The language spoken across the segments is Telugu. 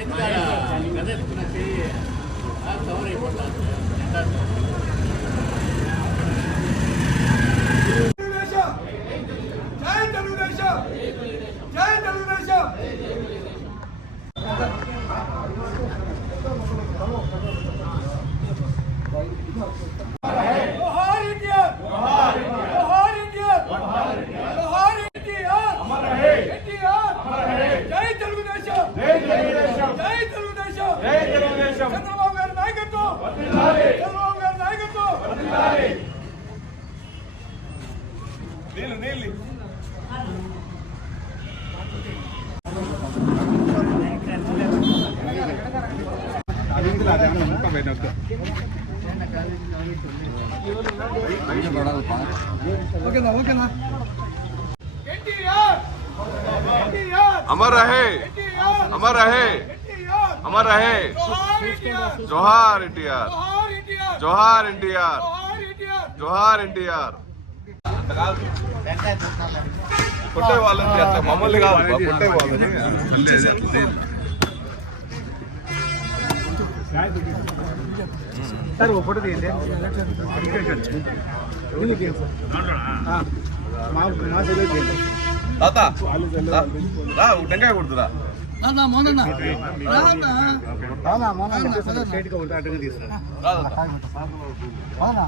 తెలుగుదేశం చంద్రబాబు గారి నాయకత్వం వర్ధిల్లాలి చంద్రబాబు గారి నాయకత్వం వర్ధిల్లాలి నీళ్ళు నీళ్ళు ఎన్టీఆర్ ఎన్టీఆర్ अमर रहे ఎన్టీఆర్ अमर रहे అమర్ రహే జోహార్ ఎన్టీఆర్ జోహార్ ఎన్టీఆర్ జోహార్ ఎన్టీఆర్ కొట్టే వాళ్ళని అట్లా మమ్మల్ని కాదు కొట్టే వాళ్ళని. సార్ ఒక ఫోటో తీయండి. మా మా తాత రా టెంకాయ కొడుతురా. అవునా మోనా స్ట్రైట్గా ఉంటా అడ్డగా తీసుకురా రా తాత. అవునా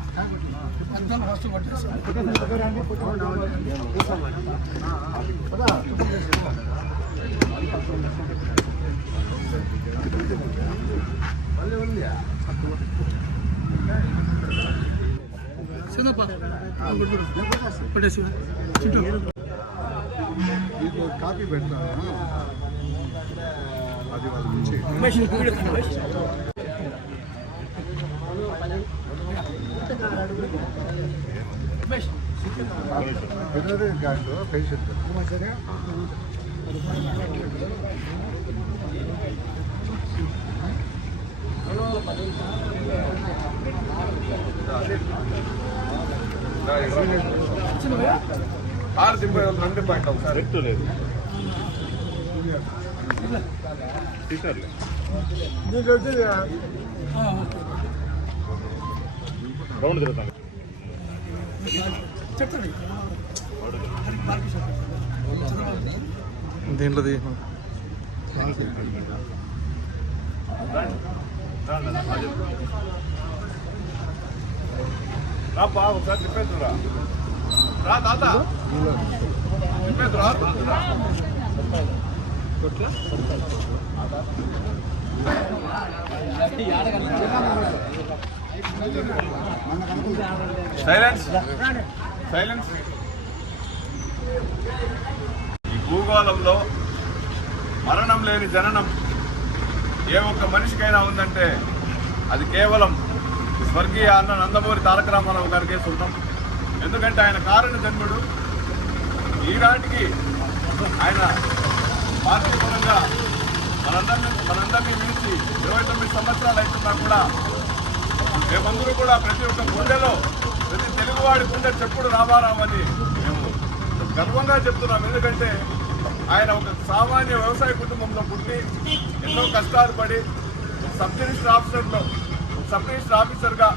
మీకు కాపీ పెడతాను అది వాళ్ళ నుంచి వెటనరీ గార్డు పేషెంట్ రా, ఇక్కడ. రెండు పాయింట్ దీంట్లో తీ రా బా ఒకసారి చెప్పేద్దురా రా తాత. చెప్పేద్దురా. రా సైలెన్స్ సైలెన్స్ ఈ భూగోళంలో మరణం లేని జననం ఏ ఒక్క మనిషికైనా ఉందంటే అది కేవలం స్వర్గీయ అన్న నందమూరి తారక రామారావు గారికే సొంతం. ఎందుకంటే ఆయన కారణ జన్ముడు. ఈనాటికి ఆయన పార్టీ పరంగా మనందరినీ మనందరినీ విడిచి ఇరవై తొమ్మిది సంవత్సరాలు అవుతున్నా కూడా మేమందరూ కూడా ప్రతి ఒక్క గుండెలో ప్రతి తెలుగువాడి గుండె చెప్పుడు రామారావు మేము గర్వంగా చెప్తున్నాం. ఎందుకంటే ఆయన ఒక సామాన్య వ్యవసాయ కుటుంబంలో పుట్టి ఎన్నో కష్టాలు పడి ఒక సబ్ రిజిస్టర్ ఆఫీసర్లో ఒక సబ్ రిజిస్టర్ ఆఫీసర్గా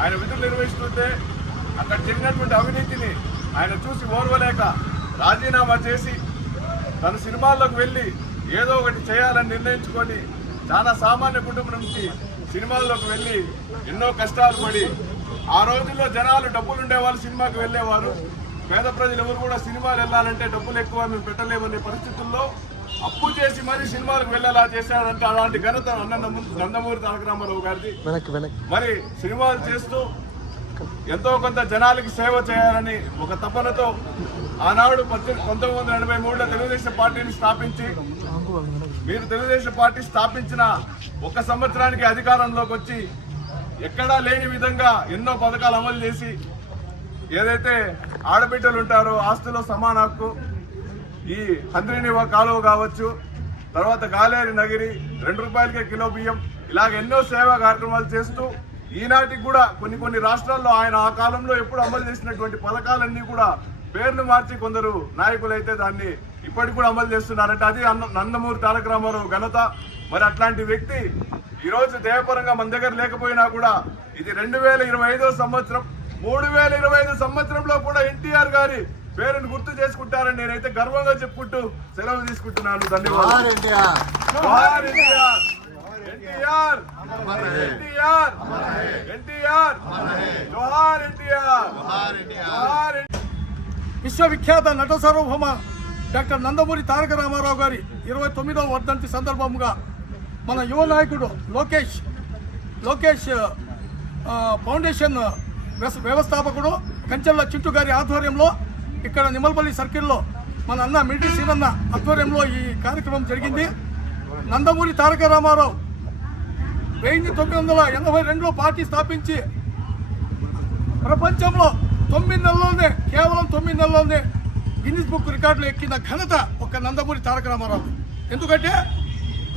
ఆయన విధులు నిర్వహిస్తుంటే అక్కడ జరిగినటువంటి అవినీతిని ఆయన చూసి ఓర్వలేక రాజీనామా చేసి తన సినిమాల్లోకి వెళ్ళి ఏదో ఒకటి చేయాలని నిర్ణయించుకొని చాలా సామాన్య కుటుంబం నుంచి సినిమాల్లోకి వెళ్ళి ఎన్నో కష్టాలు పడి ఆ రోజుల్లో జనాలు డబ్బులు ఉండేవాళ్ళు సినిమాకి వెళ్ళేవారు. పేద ప్రజలు ఎవరు కూడా సినిమాలు వెళ్ళాలంటే డబ్బులు ఎక్కువ మేము పెట్టలేమనే పరిస్థితుల్లో అప్పు చేసి మరీ సినిమాలకు వెళ్ళేలా చేశాడంటే అలాంటి ఘనత అన్న నందమూరి తారక రామారావు గారిది మరి సినిమాలు చేస్తూ ఎంతో కొంత జనాలకి సేవ చేయాలని ఒక తపనతో ఆనాడు పంతొమ్మిది వందల ఎనభై మూడులో తెలుగుదేశం పార్టీని స్థాపించి మీరు తెలుగుదేశం పార్టీ స్థాపించిన ఒక సంవత్సరానికి అధికారంలోకి వచ్చి ఎక్కడా లేని విధంగా ఎన్నో పథకాలు అమలు చేసి ఏదైతే ఆడబిడ్డలు ఉంటారో ఆస్తులో సమాన హక్కు ఈ హంద్రినివ కాలువ కావచ్చు తర్వాత గాలేరి నగిరి రెండు రూపాయలకే కిలో బియ్యం ఇలాగ ఎన్నో సేవా కార్యక్రమాలు చేస్తూ ఈనాటికి కూడా కొన్ని కొన్ని రాష్ట్రాల్లో ఆయన ఆ కాలంలో ఎప్పుడు అమలు చేసినటువంటి పథకాలన్నీ కూడా పేర్లు మార్చి కొందరు నాయకులు అయితే దాన్ని ఇప్పటికి కూడా అమలు చేస్తున్నారంటే అది నందమూరి తారక రామారావు ఘనత. మరి అట్లాంటి వ్యక్తి ఈ రోజు దేవపరంగా మన దగ్గర లేకపోయినా కూడా ఇది రెండు వేల ఇరవై ఐదో సంవత్సరం మూడు వేల ఇరవై ఐదు సంవత్సరంలో కూడా ఎన్టీఆర్ గారి పేరును గుర్తు చేసుకుంటారని నేనైతే గర్వంగా చెప్పుకుంటూ సెలవు తీసుకుంటున్నాను. ధన్యవాదాలు. ఎన్టీఆర్ ఎన్టీఆర్ ఎన్టీఆర్ ఎన్టీఆర్ జోహార్ ఎన్టీఆర్ జోహార్ విశ్వవిఖ్యాత నట సార్వభౌమ డాక్టర్ నందమూరి తారక రామారావు గారి ఇరవై తొమ్మిదవ వర్ధంతి సందర్భంగా మన యువ నాయకుడు లోకేష్ లోకేష్ ఫౌండేషన్ వ్యవస్థ- వ్యవస్థాపకుడు కంచెల్ల చిట్టు గారి ఆధ్వర్యంలో ఇక్కడ నిమ్మలపల్లి సర్కిల్లో మన అన్న మిలిటరీ సీనన్న ఆధ్వర్యంలో ఈ కార్యక్రమం జరిగింది. నందమూరి తారక రామారావు వెయ్యి తొమ్మిది వందల ఎనభై రెండులో పార్టీ స్థాపించి ప్రపంచంలో తొమ్మిది నెలల్లోనే కేవలం తొమ్మిది నెలల్లోనే గిన్నిస్ బుక్ రికార్డులు ఎక్కిన ఘనత ఒక నందమూరి తారక రామారావు. ఎందుకంటే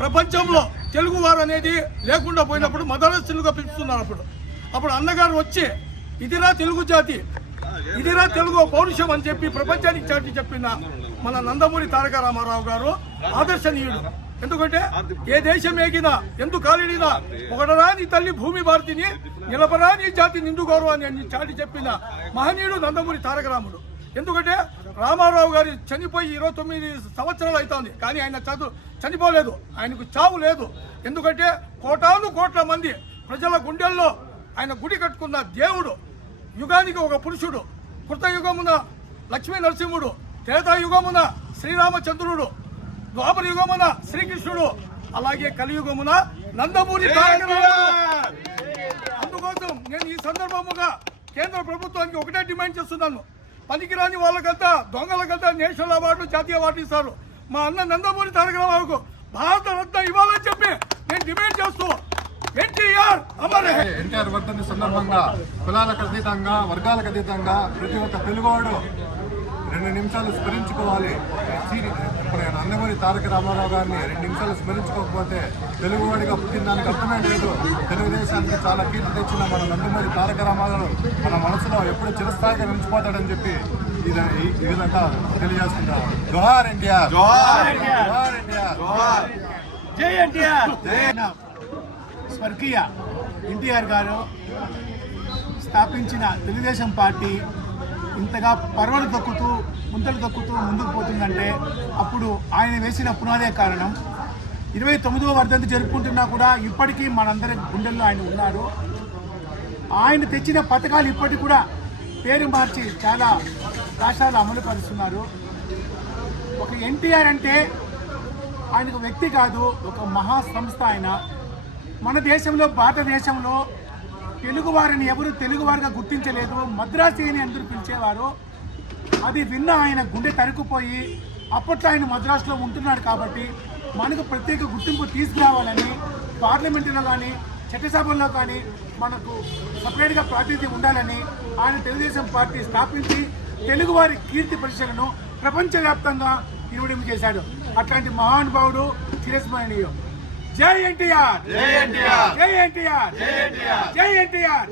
ప్రపంచంలో తెలుగు వారు అనేది లేకుండా పోయినప్పుడు మదరస్తులుగా పిలుస్తున్నారు అప్పుడు. అప్పుడు అన్నగారు వచ్చి ఇదిరా తెలుగు జాతి ఇదిరా తెలుగు పౌరుషం అని చెప్పి ప్రపంచానికి చాటి చెప్పిన మన నందమూరి తారక రామారావు గారు ఆదర్శనీయుడు. ఎందుకంటే ఏ దేశం ఏగినా ఎందు కాలిడినా ఒకడరా నీ తల్లి భూమి భారతిని నిలబరా నీ జాతి నిండు గౌరవాన్ని అని చాటి చెప్పిన మహనీయుడు నందమూరి తారక రాముడు ఎందుకంటే రామారావు గారి చనిపోయి ఇరవై తొమ్మిది సంవత్సరాలు అవుతోంది కానీ ఆయన చదువు చనిపోలేదు. ఆయనకు చావు లేదు. ఎందుకంటే కోటాను కోట్ల మంది ప్రజల గుండెల్లో ఆయన గుడి కట్టుకున్న దేవుడు యుగానికి ఒక పురుషుడు కృతయుగమున లక్ష్మీ నరసింహుడు త్రేతాయుగమున శ్రీరామచంద్రుడు ద్వాపర యుగమున శ్రీకృష్ణుడు అలాగే కలియుగమున నందమూరి. అందుకోసం నేను ఈ సందర్భముగా కేంద్ర ప్రభుత్వానికి ఒకటే డిమాండ్ చేస్తున్నాను. పనికిరాని వాళ్ళకంతా దొంగలకంతా నేషనల్ అవార్డు జాతీయ అవార్డు ఇస్తారు. మా అన్న నందమూరి తారక రామారావుకు భారత రత్న ఇవ్వాలని చెప్పి నేను డిమాండ్ చేస్తూ ఎన్టీఆర్ అమర్. హే ఎన్టీఆర్ సందర్భంగా కులాలకు అతీతంగా వర్గాలకు అతీతంగా ప్రతి ఒక్క తెలుగువాడు రెండు నిమిషాలు స్మరించుకోవాలి. ఇప్పుడు నేను నందమూరి తారక రామారావు గారిని రెండు నిమిషాలు స్మరించుకోకపోతే తెలుగువాడిగా పుట్టిన దానికి అర్థమే లేదు. తెలుగుదేశానికి చాలా కీర్తి తెచ్చిన మన నందమూరి తారక రామారావు మన మనసులో ఎప్పుడు చిరస్థాయిగా నిలిచిపోతాడని చెప్పి ఇది ఈ విధంగా తెలియజేస్తున్నాం జోహార్ జై ఎన్టీఆర్. స్వర్గీయ ఎన్టీఆర్ గారు స్థాపించిన తెలుగుదేశం పార్టీ ఇంతగా పర్వలు దొక్కుతూ ముంతలు దొక్కుతూ ముందుకు పోతుందంటే అప్పుడు ఆయన వేసిన పునాదే కారణం. ఇరవై తొమ్మిదవ వర్ధంతి జరుపుకుంటున్నా కూడా ఇప్పటికీ మనందరి గుండెల్లో ఆయన ఉన్నారు. ఆయన తెచ్చిన పథకాలు ఇప్పటికి కూడా పేరు మార్చి చాలా రాష్ట్రాలు అమలు పరుస్తున్నారు. ఒక ఎన్టీఆర్ అంటే ఆయనకు వ్యక్తి కాదు ఒక మహా సంస్థ ఆయన. మన దేశంలో భారతదేశంలో తెలుగు వారిని ఎవరు తెలుగువారిగా గుర్తించలేదు. మద్రాసి అని అందరూ పిలిచేవారు. అది విన్న ఆయన గుండె తరుకుపోయి అప్పట్లో ఆయన మద్రాసులో ఉంటున్నాడు కాబట్టి మనకు ప్రత్యేక గుర్తింపు తీసుకురావాలని పార్లమెంటులో కానీ చట్టసభల్లో కానీ మనకు సపరేట్గా ప్రాతినిధ్యం ఉండాలని ఆయన తెలుగుదేశం పార్టీ స్థాపించి తెలుగువారి కీర్తి పరిచయలను ప్రపంచవ్యాప్తంగా ఇవ్వడం చేశాడు. అట్లాంటి మహానుభావుడు చిరస్మరణీయుడు. జై ఎన్టీఆర్. జై ఎన్టీఆర్. జై ఎన్టీఆర్. జై ఎన్టీఆర్. జై ఎన్టీఆర్.